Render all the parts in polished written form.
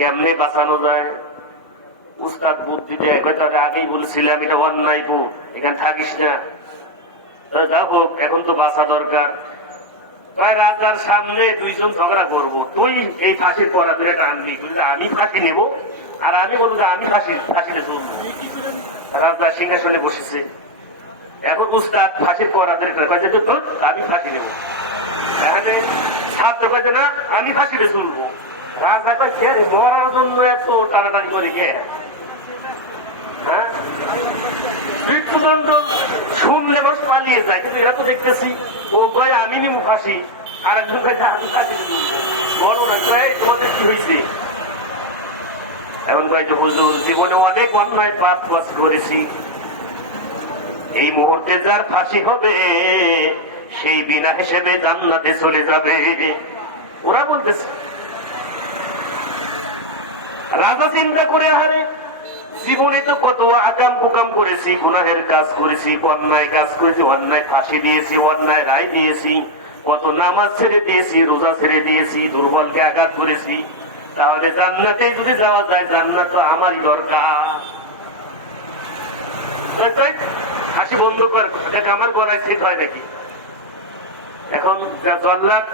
কেমনে বাঁচানো যায়? উস্তাদ বুদ্ধি দেয়, তাহলে আগেই বলেছিলাম এটা অন্যায় ভুল, এখানে থাকিস না। যা হোক, এখন তো বাঁচা দরকার। তাই রাজার সামনে দুইজন ঝগড়া করবো, তুই এই ফাঁসির পরা ধরে টানবি, আমি ফাঁসি নেব, আর আমি বলবো যে আমি ফাঁসিতে চলবো। রাজা সিংহাসনে বসেছে, এখন উস্তাদ ফাঁসির পরা ধরে আমি ফাঁসি নেব, এখানে ছাত্র কাছে না আমি ফাঁসিতে চলবো। রাজা কয় কে রে, মরার জন্য এত টানাটানি করে কে? হ্যাঁ, মৃত্যুদণ্ড শুনলে মানুষ পালিয়ে যায়, কিন্তু এরা তো দেখতেছি ও কয় আমি নিব ফাঁসি, আর একজন কাছে আমি ফাঁসিতে চলবো। বড় না কয় তোমাদের কি হয়েছে? এখন কয় যে হুজুর, জীবনে অনেক অন্যায় পাপ কাজ করেছি, এই মুহূর্তে যার ফাঁসি হবে সেই বিনা হিসেবে জান্নাতে চলে যাবে। ওরা বলতেছে। রাজা চিন্তা করে, আরে জীবনে তো কত আকাম কুকাম করেছি, গুনাহের কাজ করেছি, অন্যায় কাজ করেছি, অন্যায় ফাঁসি দিয়েছি, অন্যায় রায় দিয়েছি, কত নামাজ ছেড়ে দিয়েছি, রোজা ছেড়ে দিয়েছি, দুর্বলকে আঘাত করেছি, তাহলে জান্নাতে যদি যাওয়া যায়, জান্নাত তো আমারই দরকার। হাসি বন্ধ কর, আমার গলায় সেট হয় নাকি? এখন জল্লাদ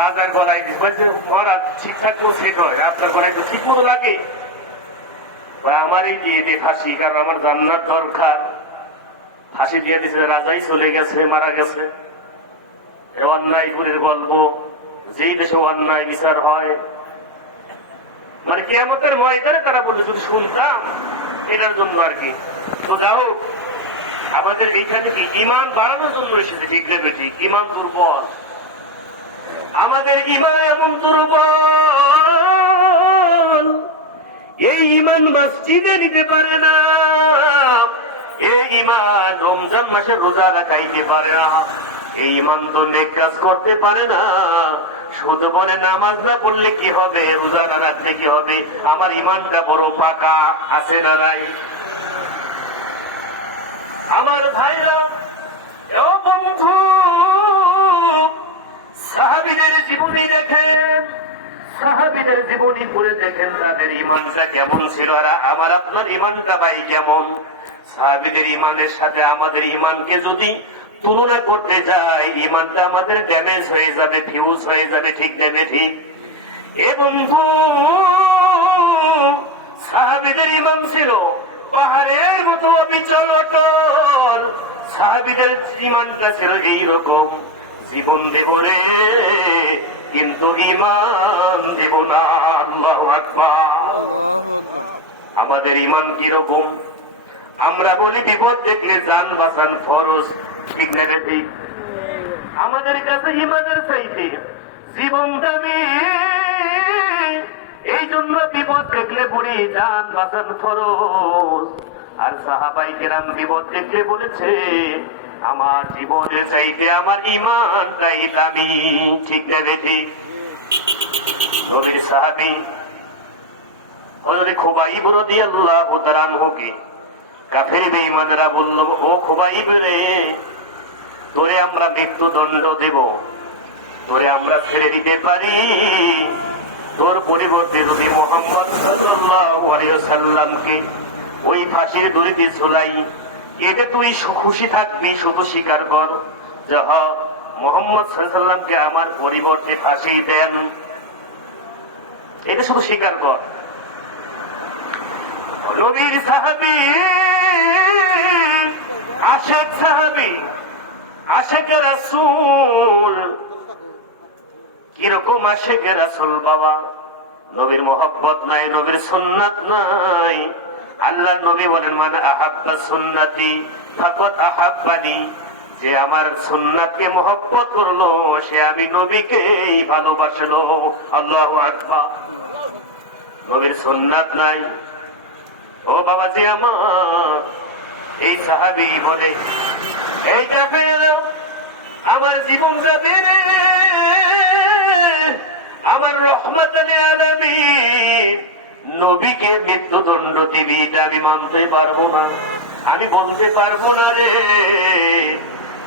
রাজার গলায় বলছে, মহারাজ ঠিকঠাক মতো সেট হয়, আপনার গলায় তো ঠিক মতো লাগে, আমারই দিয়ে দে ফাঁসি, কারণ আমার জান্নাত দরকার। ফাঁসি দিয়ে দিছে, রাজাই চলে গেছে, মারা গেছে। অন্যায়পুরের গল্প, যেই দেশে অন্যায় বিচার হয়, মানে কিয়ামতের ময়দানে তারা বললে যদি শুনতাম, এটার জন্য আর কি। তো যাও, আমাদের এইখানে কি ইমান বাড়ানোর জন্য এসেছে, ঠিক দেবে ঠিক, ইমান দুর্বল, আমাদের ইমান এমন দুর্বল, এই ইমান মসজিদে নিতে পারে না, এই ইমান রমজান মাসে রোজা রাখাইতে পারে না, এই ইমান তো নেক কাজ করতে পারে না। শুধু বলে নামাজ না পড়লে কি হবে, রোজা না রাখলে কি হবে, আমার ইমানটা বড় পাকা আছে না নাই? আমার ভাইরা, ও বন্ধু, সাহাবীদের জীবনী দেখেন, সাহাবীদের জীবনী পড়ে দেখেন তাদের ইমানটা কেমন ছিল, আর আমার আপনার ইমানটা ভাই কেমন। সাহাবীদের ইমানের সাথে আমাদের ইমানকে যদি তুলনা করতে যাই, ইমানটা আমাদের ড্যামেজ হয়ে যাবে, ফিউজ হয়ে যাবে, ঠিক দেবে ঠিক। এ বন্ধু, সাহাবীদের ইমান ছিল পাহাড়ের মতো অবিচল অটল, সাহাবীদের ইমানটা ছিল এইরকম, জীবন দেব রে কিন্তু ইমান দেব না। আল্লাহু আকবার। আমাদের ইমান কিরকম? আমরা বলি বিপদ দেখলে জান বাঁচান ফরজ, ঠিক না ঠিক? আমাদের কাছে ইমানের চাইতে জীবন দামি, এই জন্য বিপদ দেখলে বলি জান বাঁচান ফরজ। আর সাহাবাই কেরাম বিপদ দেখলে বলেছে আমার জীবনের চাইতে আমার ইমানটাই দামি, ঠিক না ঠিক? সাহাবী হযরত খুবাইব রাদিয়াল্লাহু তাআলা আনহুকে কাফের বেঈমানরা বলল, ও খুবাইব রে, তোরে আমরা মৃত্যুদণ্ড দেব, তোরে আমরা ছেড়ে দিতে পারি, তোর পরিবর্তে যদি মুহাম্মদ সাল্লাল্লাহু আলাইহি ওয়াসাল্লামকে ওই ফাঁসির দড়িতে ঝুলাই, এতে তুই খুশি থাকবি, শুধু স্বীকার কর যে হ্যাঁ মুহাম্মদ সাল্লাল্লাহু আলাইহি ওয়াসাল্লামকে আমার পরিবর্তে ফাঁসি দেন, এটা শুধু স্বীকার কর। নবীর সাহাবী, আশেক সাহাবী, আশেকে রাসূল, কিরকম আশেকে রাসূল বাবা? নবীর মহব্বত নাই, নবীর সুন্নাত নাই। আল্লাহর নবী বলেন, মান আহাব্বা সুন্নতি ফাকাদ আহাব্বানি, যে আমার সুন্নাতকে মহব্বত করলো সে আমি নবীকেই ভালোবাসলো। আল্লাহু আকবার। নবীর সুন্নাত নাই। ও বাবা যে আমার, এই সাহাবী বলে, এই কাফেররা আমার জীবন যাবে রে, আমার রহমাতুল আলামিন নবীকে মৃত্যুদণ্ড দিবি, এটা আমি মানতে পারবো না, আমি বলতে পারবো না রে।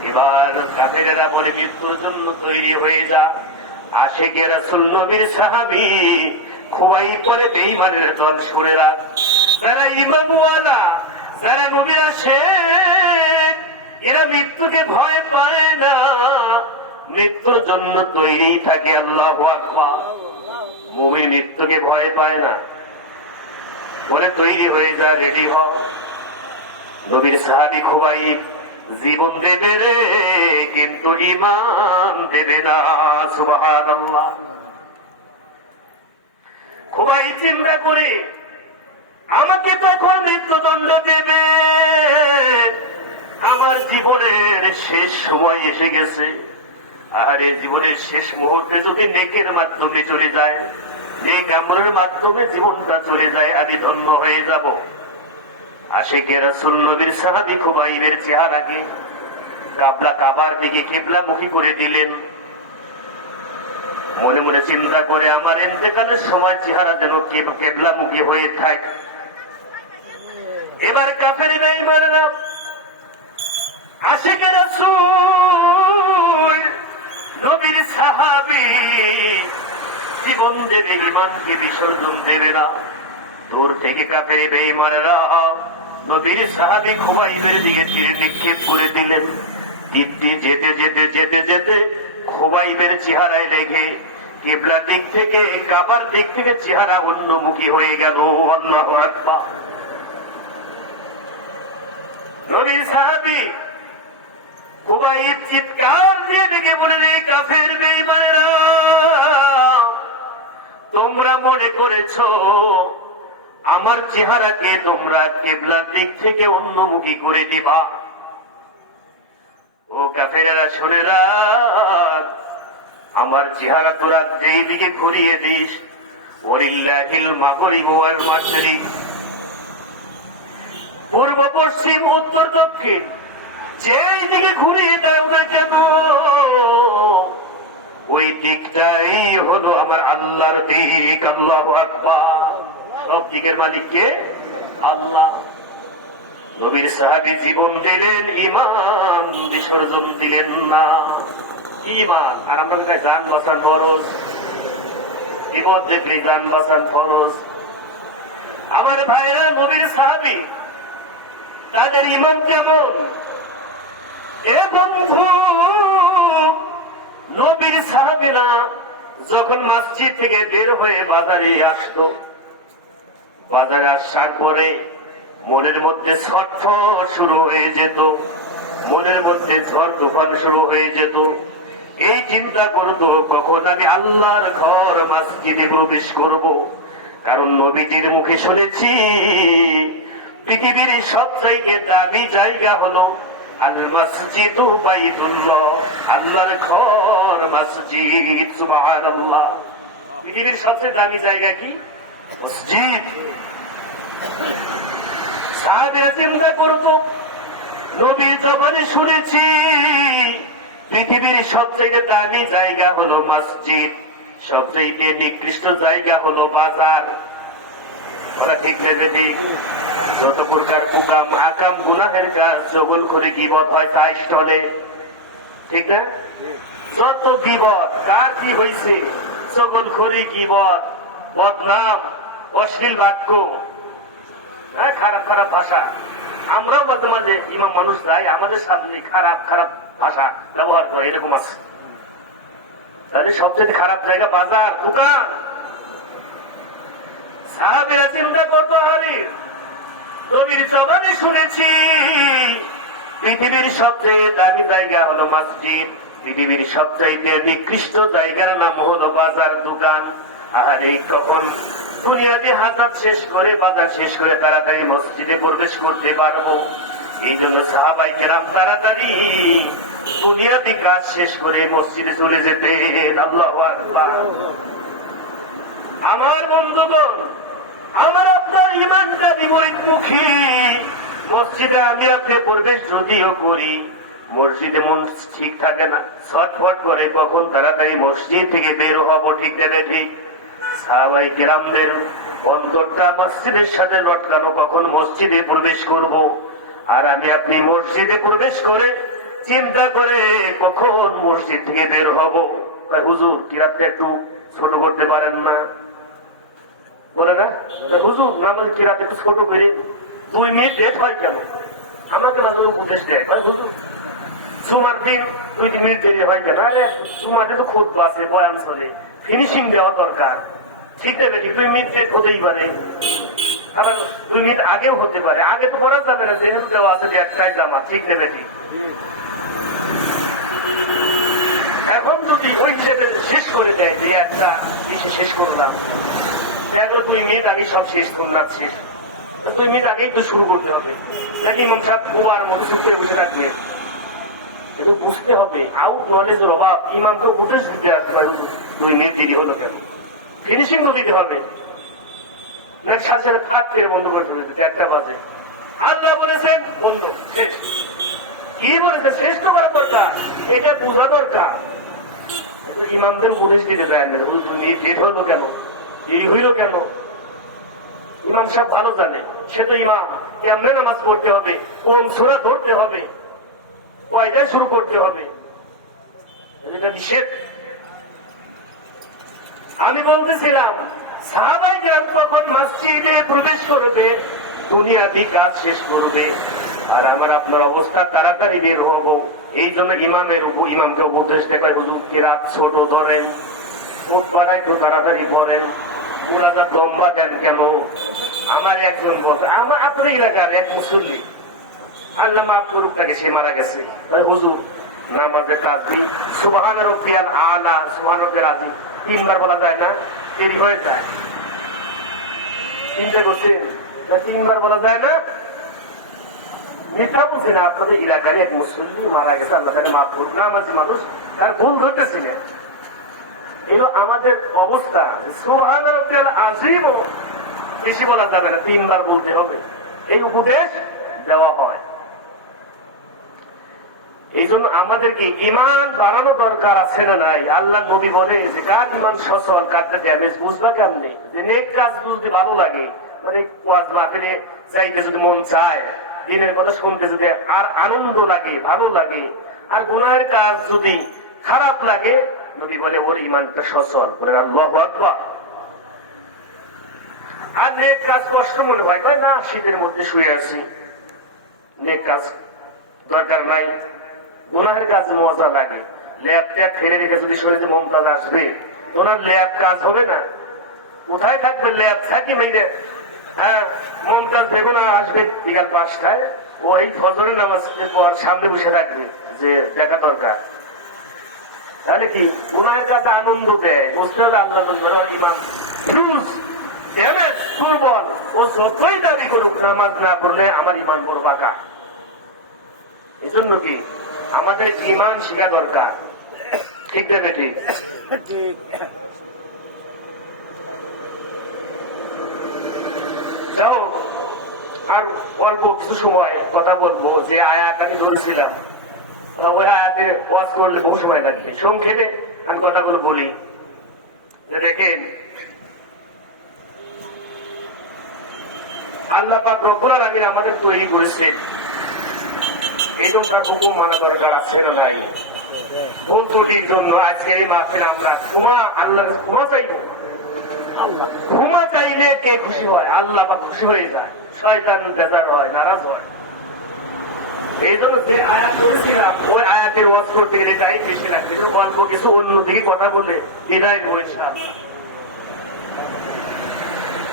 এবার কাফেরেরা বলে, মৃত্যুর জন্য তৈরি হয়ে যা। আশেকে রাসূল নবীর সাহাবী খুবাইব বলে বেঈমানের দল শুনে রাখ, যারা ঈমানওয়ালা, যারা নবী আসে, এরা মৃত্যুকে ভয় পায় না, মৃত্যুর জন্য তৈরি থাকে। আল্লাহু আকবার। মুমিন মৃত্যুকে ভয় পায় না, বলে তৈরি হয়ে যা, রেডি হ। নবীর সাহাবী খুবাইব জীবন দেবে রে, কিন্তু ঈমান দেবে না। সুবহানাল্লাহ। খুবাইব চিন্তা করে, আমাকে তখন মৃত্যুদণ্ড দেবে, আমার জীবনের শেষ সময় এসে গেছে। আর এই জীবনের শেষ মুহূর্তে যদি নেকের মাধ্যমে চলে যায়, নেক আমলের মাধ্যমে জীবনটা চলে যায়, আমি ধন্য হয়ে যাব। আশিকে রাসূল নবীর সাহাবী খুবাইবের চেহারাকে কাবার দিকে কিবলামুখী করে দিলেন। মনে মনে চিন্তা করে, আমার ইন্তেকালের সময় চেহারা যেন কিবলামুখী হয়ে থাকে। এবার কাফের বেঈমানরা আশিকে রাসূল নবীর সাহাবী জীবন দেবে, ঈমানকে বিসর্জন দেবে না। দূর থেকে কাফের বেঈমানরা নবীর সাহাবী খুবাইবের দিকে তীর নিক্ষেপ করে দিলেন। তীরটি যেতে যেতে যেতে যেতে খুবাইবের চেহারায় লেগে কিবলার দিক থেকে, কাবার দিক থেকে চেহারা অন্যমুখী হয়ে গেল। আল্লাহু আকবার। নবীর সাহাবী খুবাইব চিৎকার দিয়ে ডেকে বলেন, এই কাফের বেঈমানেরা, তোমরা মনে করেছ আমার চেহারাকে তোমরা কিবলার দিক থেকে অন্যমুখী করে দিবা। ও কাফেরেরা শুনে রাখ, আমার চেহারা তোরা যেই দিকে ঘুরিয়ে দিস, ওয়ালিল্লাহিল মাগরিবু ওয়াল মাশরিক, পূর্ব পশ্চিম উত্তর দক্ষিণ যেই দিকে ঘুরিয়ে দাও না কেন, ওই দিকটাই হলো আমার আল্লাহর দিক। আল্লাহু আকবার। সব দিকের মালিক কে? আল্লাহ। নবীর সাহাবী জীবন দিলেন, ঈমান বিসর্জন দিলেন না। ঈমান। আর আমরা কাছে জান বাঁচান ফরজ, বিপদ দেখলে জান বাঁচান ফরজ। আমার ভাইরা, নবীর সাহাবী তাদের ঈমান কেমন? এ বন্ধু, নবীর সাহাবীরা যখন মসজিদ থেকে বের হয়ে বাজারে আসতো, বাজারে আসার পরে মনের মধ্যে ছটফট শুরু হয়ে যেত, মনের মধ্যে ঝড় তুফান শুরু হয়ে যেত। এই চিন্তা করতো, কখন আমি আল্লাহর ঘর মসজিদে প্রবেশ করব। কারণ নবীজির মুখে শুনেছি পৃথিবীর সবচাইতে দামি জায়গা হলো আল মসজিদু বাইতুল্লাহ, আল্লাহর ঘর মসজিদ। সুবহানাল্লাহ। পৃথিবীর সবচেয়ে দামি জায়গা কি? মসজিদ। সাহাবীরা চিন্তা করতো, নবী জবানে শুনেছি পৃথিবীর সবচেয়ে দামি জায়গা হলো মসজিদ, সবচেয়ে নিকৃষ্ট জায়গা হলো বাজার। ওরা ঠিক নেবে ঠিক। যত প্রকার হুকাম আকাম গুনাহের কাজ, জগলখড়ি গীবত হয় তা স্টলে, ঠিক না? যত গীবত, কার কি হয়েছে, জগলখড়ি গীবত, বদনাম, অশ্লীল বাক্য, খারাপ খারাপ ভাষা। আমরাও মাঝে মাঝে ইমাম মানুষ যাই, আমাদের সামনে খারাপ খারাপ ভাষা ব্যবহার করে, এরকম আছে। তাহলে সবচেয়ে খারাপ জায়গা বাজার, দোকান। সাহাবীরা চিন্তা করতো, আরে নবীর জবানে শুনেছি পৃথিবীর সবচেয়ে দামি জায়গা হলো মসজিদ, পৃথিবীর সবচাইতে নিকৃষ্ট জায়গার নাম হলো বাজার, দোকান। আরে কখন দুনিয়াতে হাজার শেষ করে, বাজার শেষ করে তাড়াতাড়ি মসজিদে প্রবেশ করতে পারবো। এই জন্য সাহাবায়ে কেরাম তাড়াতাড়ি দুনিয়াতে কাজ শেষ করে মসজিদে চলে যেতেন। আল্লাহু আকবার। আমার বন্ধুগণ, আমার আপনার ঈমানটা বিপরীতমুখী। মসজিদে আমি আপনি প্রবেশ যদিও করি, মসজিদে মন ঠিক থাকে না, ছটফট করে কখন তাড়াতাড়ি মসজিদ থেকে বের হবো, ঠিক দেবে ঠিক। সাহাবায়ে কেরামদের অন্তরটা মসজিদের সাথে লটকানো, কখন মসজিদে প্রবেশ করব। আর আমি আপনি মসজিদে প্রবেশ করে চিন্তা করে কখন মসজিদ থেকে বের হব। হুজুর কিরাতটা একটু ছোট করতে পারেন না? বলে না হুজুর নামাজ কিরাত একটু ছোট করে 2 মিনিট লেট হয় কেন? আমাকে মাঝে উপদেশ দেয় হুজুর জুমার দিন 2 মিনিট দেরি হয় কেন? আরে জুমার দিন তো খুতবা আছে, বয়ান চলে, ফিনিশিং দেওয়া দরকার। ঠিক নেবে কি 2 মিনিট লেট হতেই পারে, আবার 2 মিনিট আগেও হতে পারে। আগে তো পড়া যাবে না, যেহেতু দেওয়া আছে যে একটাই জামা। ঠিক নেবে ঠিক। এখন যদি ওই হিসেবে শেষ করে দেয় যে একটা কিছু শেষ করলাম, এগুলো 2 মিনিট আগে সব শেষ সুন্নাত শেষ, 2 মিনিট আগেই তো শুরু করতে হবে নাকি ইমাম সাহেব বুবার মতো চুপ করে বসে রাখবে? এটা বুঝতে হবে। আউট নলেজের অভাব। ইমামকে উপদেশ দিতে আসতে পারে 2 মিনিট দেরি হলো কেন, ফিনিশিং তো দিতে হবে নাকি সাথে সাথে ফাঁক ফেরে বন্ধ করে ফেলে দিতে 1টা বাজে। আল্লাহ বলেছেন বন্ধ শেষ, কি বলেছে শেষ তো করা দরকার, এটা বোঝা দরকার। ইমামদের উপদেশ দিতে দেয় না 2 মিনিট লেট হলো কেন, দেরি হইল কেন? ইমাম সাহেব ভালো জানে, সে তো ইমাম, কেমনে নামাজ পড়তে হবে, কোন সূরা ধরতে হবে, কয়টায় শুরু করতে হবে, এটা নিষেধ। আমি বলতেছিলাম সাহাবায়ে কেরাম তখন মসজিদে প্রবেশ করবে, দুনিয়াবি কাজ শেষ করবে, আর আমার আপনার অবস্থা তাড়াতাড়ি বের হবো। এই জন্য ইমামকে উপদেশ দেয় হুজুর কিরাত ছোট ধরেন, খুতবাটা একটু তাড়াতাড়ি পড়েন, মুনাজাত লম্বা দেন কেন? আমার একজন বলছে, আমার আপনার এলাকার এক মুসল্লি, আল্লাহ মাফ করুক তাকে, সে মারা গেছে। হুজুর নামাজের তাসবিহ সুবহান রাব্বিয়াল আলা, সুবহান রাব্বিয়াল আযীম 3 বার বলা যায় না? দেরি হয়ে যায়। চিন্তা করছেন 3 বার বলা যায় না? মিথ্যা বলছি না, আপনাদের এলাকার এক মুসল্লি মারা গেছে, আল্লাহ তাকে মাফ করুক। নামাজি মানুষ, তার ভুল ধরতেছিলেন। এলো আমাদের অবস্থা। সুবহান রাব্বিয়াল আযীম বেশি বলা যাবে না, 3 বার বলতে হবে, এই উপদেশ দেওয়া হয়। এই জন্য আমাদেরকে ইমান বাড়ানো দরকার আছে না নাই? আল্লাহ নবী বলে যে কার ইমান সচল, কারটা ড্যামেজ বুঝবা কেমনে? যে নেক কাজ যদি ভালো লাগে, মানে ওয়াজ মাহফিলে যাইতে যদি মন চায়, দিনের কথা শুনতে যদি আর আনন্দ লাগে, ভালো লাগে, আর গুনাহের কাজ যদি খারাপ লাগে, নবী বলে ওর ইমানটা সচল। বলে আল্লাহু আকবার। আর নেক কাজ কষ্ট মনে হয়, কয় না শীতের মধ্যে শুয়ে আছি, নেক কাজ দরকার নাই। গুনাহের কাজ মজা লাগে, ল্যাব ট্যাব ফেলে রেখে যদি শরীরে মমতাজ আসবে, ওনার ল্যাব কাজ হবে না। কোথায় থাকবে ল্যাব? থাকি মেয়েরে, হ্যাঁ মমতাজ বেগুনা আসবে বিকাল 5টায়, ওই ফজরের নামাজ পর সামনে বসে থাকবে, যে দেখা দরকার। তাহলে কি গুনাহের কাছে আনন্দ দেয়? বুঝতে হবে আল্লাহ ইমাম দুর্বল, ও যতই দাবি করুক নামাজ না পড়লে আমার ইমান বড় বাঁকা। এই জন্য কি আমাদের ইমান শিখা দরকার। ঠিক দেবে ঠিক। যাও আর অল্প কিছু সময় কথা বলবো, যে আয়াত আমি ধরেছিলাম, ওই আয়াতের ওয়াজ করলে বহু সময় লাগবে। সংক্ষেপে আমি কথাগুলো বলি। যে দেখেন আল্লাহ পাক রব্বুল আলামিন আমাদের তৈরি করেছেন, এই জন্য তার হুকুম মানা দরকার আছে না নাই? ভুল ত্রুটির জন্য আজকে এই মাহফিল আমরা আল্লাহর ক্ষমা চাইব। আল্লাহ ক্ষমা চাইলে কে খুশি হয়? আল্লাহ পাক খুশি হয়ে যায়, শয়তান বেজার হয়, নারাজ হয়। এই জন্য যে আয়াত করেছিলাম, ওই আয়াতের ওয়াজ করতে গেলে টাইম বেশি লাগবে। অল্প কিছু অন্যদিকে কথা বলে বিদায় দেবো ইনশাআল্লাহ।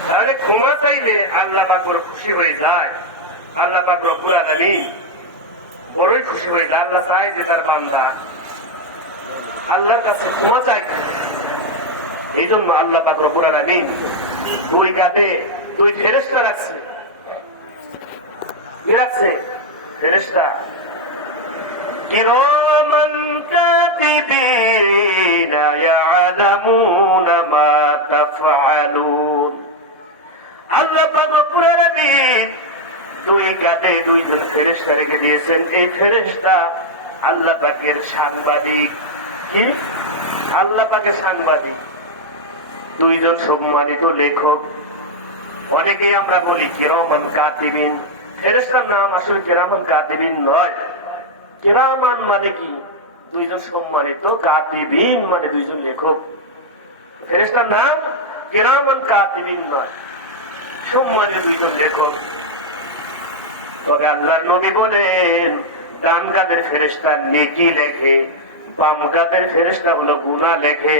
তাহলে ক্ষমা চাইলে আল্লাহ পাক বড় খুশি হয়ে যায়। আল্লাহ পাক রব্বুল আলামিন বড়ই খুশি হয়ে যায়। আল্লাহ চায় যে তার বান্দা আল্লাহর কাছে ক্ষমা চায়। এই জন্য আল্লাহ পাক রব্বুল আলামিন 2 কাঁধে 2 ফেরেশতা রাখছে। কি রাখছে? ফেরেশতা। কিরামান কাতিবিনা ইয়ালামুনা মা তাফআলুন। আল্লাহ পাক রব্বুল আলামিন 2 কাঁধে 2 জন ফেরেশতা রেখে দিয়েছেন। এই ফেরেশতা আল্লাহ পাকের সাংবাদিক। কি? আল্লাহ পাকের সাংবাদিক। 2 জন সম্মানিত লেখক। অনেকেই আমরা বলি কিরামান কাতিবিন, ফেরেশতার নাম আসলে কিরামান কাতিবিন নয়। কিরামান মানে কি? 2 জন সম্মানিত, কাতিবিন মানে 2 জন লেখক। ফেরেশতার নাম কিরামান কাতিবিন নয়, সম্মানিত দুইজন লেখক। তবে আল্লাহর নবী বলেন ডান কাদের ফেরেশতা নেকি লেখে, বাম কাদের ফেরেশতা হলো গুনাহ লেখে।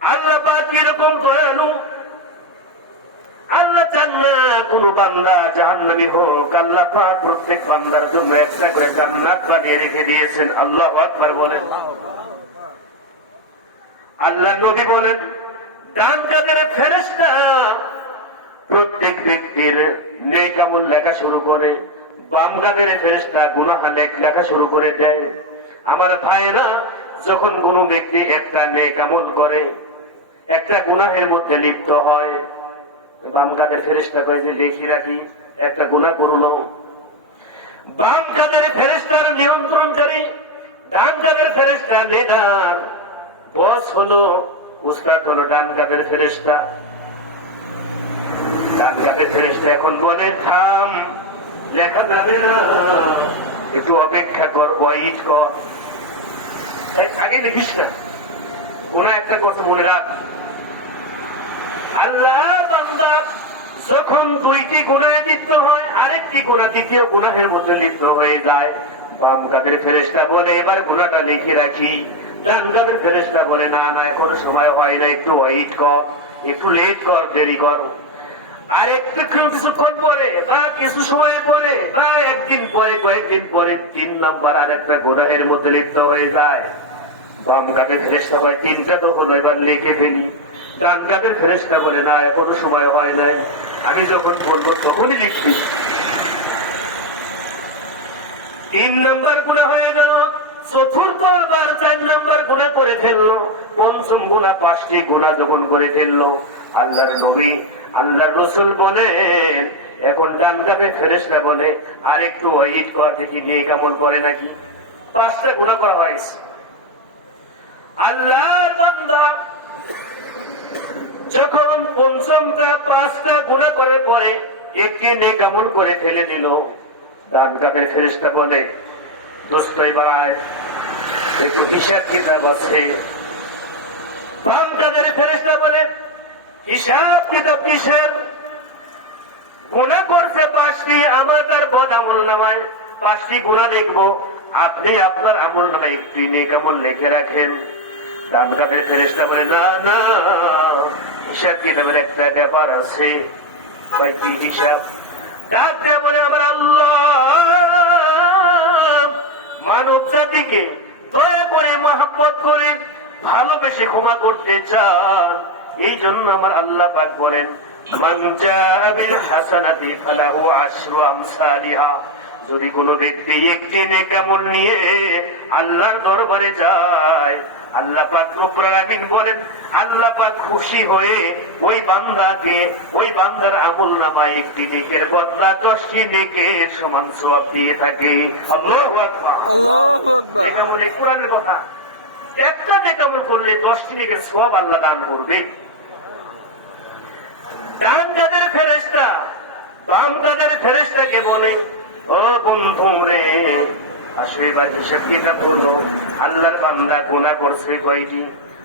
আল্লাহ পাক কিরকম দয়ালু, আল্লাহ চান না কোন বান্দা জাহান্নামী হোক। আল্লাহ পাক প্রত্যেক বান্দার জন্য একটা করে জান্নাত বানিয়ে রেখে দিয়েছেন। আল্লাহু আকবার বলেন। আল্লাহ নবী বলেন ডান কাদের ফেরেশতা প্রত্যেক ব্যক্তির নেক আমল লেখা শুরু করে, বাম কাদের ফেরেশতা গুনাহ লেখা শুরু করে দেয়। আমার ভাইরা, যখন কোন ব্যক্তি একটা নেক আমল করে, একটা গুনাহের মধ্যে লিপ্ত হয়, বাম কাদের ফেরেশতা করে যে লিখে রাখি একটা গুনাহ করলো। বাম কাদের ফেরেশতার নিয়ন্ত্রণকারী, ডান কাদের ফেরেশতা লিডার, বস হলো, উস্তাদ হলো ডান কাদের ফেরেশতা। ডান কাদের ফেরেশতা এখন বলে থাম, লেখা যাবে না, একটু অপেক্ষা কর, ওয়াইট কর, আগে লিখিস না, কোন একটা কথা মনে রাখ। আল্লাহর বান্দা যখন দুইটি গুনাহে লিপ্ত হয়, আরেকটি গুনাহ দ্বিতীয় গুনাহের মধ্যে লিপ্ত হয়ে যায়, বাম কাদের ফেরেশতা বলে এবার গুনাহটা লিখে রাখি। ডান কাদের ফেরেশতা বলে না না, এখনো সময় হয় না, একটু ওয়েট কর, একটু লেট কর, দেরি কর। আর একটু কিছুক্ষণ পরে বা কিছু সময় পরে বা একদিন পরে, কয়েকদিন পরে 3 নাম্বার আর একটা গুনাহের মধ্যে লিপ্ত হয়ে যায়। বাম কাদের ফেরেশতা বলে তিনটা তো হলো, এবার লিখে ফেলি। ডান কাদের ফেরেশতা বলে না, এখনো সময় হয় নাই, আমি যখন বলবো তখনই লিখবি। 3 নাম্বার গুনাহ হয়ে গেল, চতুর্থ বার 4 নাম্বার গুনাহ করে ফেললো, পঞ্চম গুনাহ 5টি গুনাহ যখন করে ফেললো, আল্লাহর নবী আল্লাহর রাসূল বলেন এখন ডান কাদের ফেরেশতা বলে আর একটু ওয়েট কর, দেখি নিয়ে কেমন করে নাকি। 5টা গুনাহ করা হয়েছে। আল্লাহর বান্দা যখন পঞ্চমটা 5টা গুনাহ করার পরে একটি নেক আমল করে ফেলে দিল, ডান কাদের ফেরেশতা বলে দোস্ত এবার আয়, একটু হিসাব কিতাব আছে। বাম কাদের ফেরেশতা বলে হিসাব কিতাব কিসের? গুনাহ করছে 5টি, আমার তার বদ আমল নামায় 5টি গুনাহ লিখবো, আপনি আপনার আমল নামায় একটি নেক আমল লিখে রাখেন। ডান কাদের ফেরেশতা বলে না না, হিসাব কিতাবের একটা ব্যাপার আছে, ভাই কি হিসাব? ডাক দিয়ে বলে আমার আল্লাহ মানব জাতিকে দয়া করে মহব্বত করে ভালোবেসে ক্ষমা করতে চান, এই জন্য আমার আল্লাহ পাক বলেন মান জাআ বিল হাসানাতি ফালাহু আশরু আমসালিহা। যদি কোনো ব্যক্তি একটি নেক আমল নিয়ে আল্লাহর দরবারে যায়, আল্লাহ পাক রব্বুল আলামিন বলেন আল্লাহ পাক খুশি হয়ে ওই বান্দাকে, ওই বান্দার আমল নামায় একটি নেকের বদলা 10টি নেকের সমান সওয়াব দিয়ে থাকে। আল্লাহু আকবার। নেক আমল কোরআনের কথা, একটা নেক আমল করলে 10টি নেকের সওয়াব আল্লাহ দান করবে। ডান কাদের ফেরেশতা বাম কাদের ফেরেশতাকে বলে ও বন্ধু রে, আসো এবার হিসাব কিতাব করলো। আল্লাহর বান্দা গুনাহ করছে কয়টি?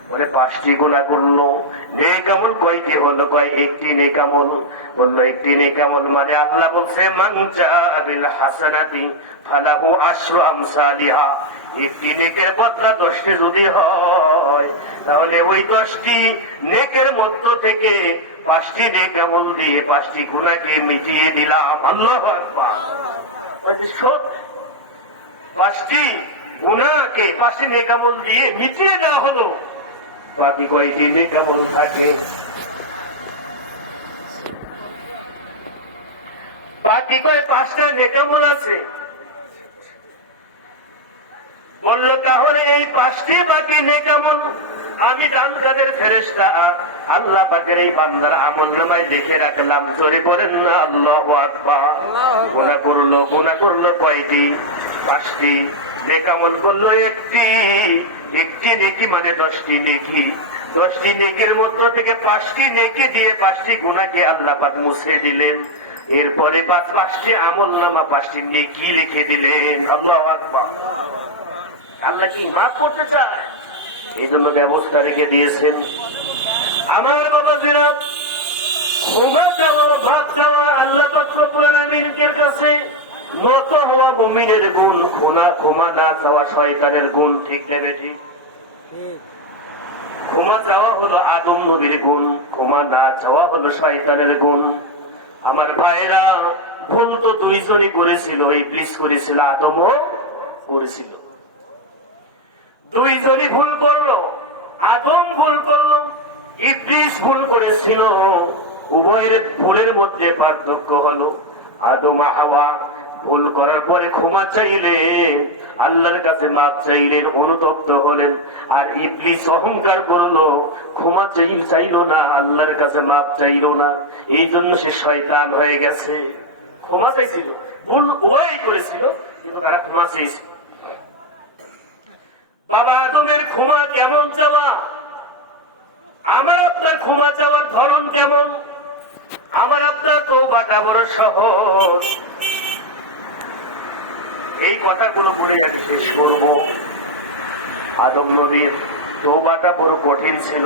বলে 5টি গুনাহ করলো। নেক আমল কয়টি হলো? কয় একটি নেক আমল। বললো একটি নেক আমল মানে আল্লাহ বলছে মান জাআ বিল হাসানাতি ফালাহু আশরু আমসালিহা। একটি নেকের বদলা 10টি যদি হয়, তাহলে ওই 10টি নেকের মধ্য থেকে 5টি নেক আমল দিয়ে 5টি গুনাহকে মিটিয়ে দিলাম। আল্লাহু আকবার। 5টি গুনাহকে 5টি নেক আমল দিয়ে মিটিয়ে দেওয়া হলো। বাকি কয়টি নেক আমল থাকে? বাকি কয় 5টা নেক আমল আছে। বলল তাহলে এই 5টি বাকি নেক আমল আমি ডান কাদের ফেরেশতা আল্লাহ পাকের এই বান্দার আমল নামায় লিখে রাখলাম। জোরে বলেন না আল্লাহু আকবার। গুনাহ করলো কয়টি? 5টি। নেক আমল করলো একটি। একটি নেকি মানে 10টি নেকি। 10টি নেকির মধ্য থেকে 5টি নেকি দিয়ে 5টি গুনাহকে আল্লাহ পাক মুছে দিলেন। এরপরে 5টি আমল নামা 5টি নেকি লিখে দিলেন। আল্লাহু আকবার। আল্লাহ কি মাফ করতে চায়, এই জন্য ব্যবস্থা রেখে দিয়েছেন। আমার বাবাজিরা, ক্ষমা চাওয়া, মাপ চাওয়া আল্লাহ পাক রব্বুল আলামিনের কাছে নত হওয়া মুমিনের গুণ, ক্ষমা না চাওয়া শয়তানের গুণ। ঠিক নেবে ঠিক? ক্ষমা চাওয়া হলো আদম নবীর গুণ, ক্ষমা না চাওয়া হলো শয়তানের গুণ। আমার ভাইরা, ভুল তো দুইজনই করেছিল, ইবলিস করেছিল, আদমও করেছিল। দুইজনই ভুল করলো, আদম ভুল করলো, ইবলিস ভুল করেছিল। উভয়ের ভুলের মধ্যে পার্থক্য হলো, আদম হাওয়া ভুল করার পরে ক্ষমা চাইলেন, আল্লাহর কাছে মাপ চাইলেন, অনুতপ্ত হলেন। আর ইবলিস অহংকার করলো, ক্ষমা চাইলো না, আল্লাহর কাছে মাপ চাইলো না। এই জন্য সে শয়তান হয়ে গেছে। ক্ষমা চাইছিল, ভুল উভয়ই করেছিল, কিন্তু তারা ক্ষমা চেয়েছিল। বাবা আদমের ক্ষমা কেমন চাওয়া, আমার আপনার ক্ষমা চাওয়ার ধরন কেমন? আমার আপনার তওবাটা বড় সহজ। এই কথাগুলো বলে শেষ করবো। আদম নবীর তওবাটা বড় কঠিন ছিল।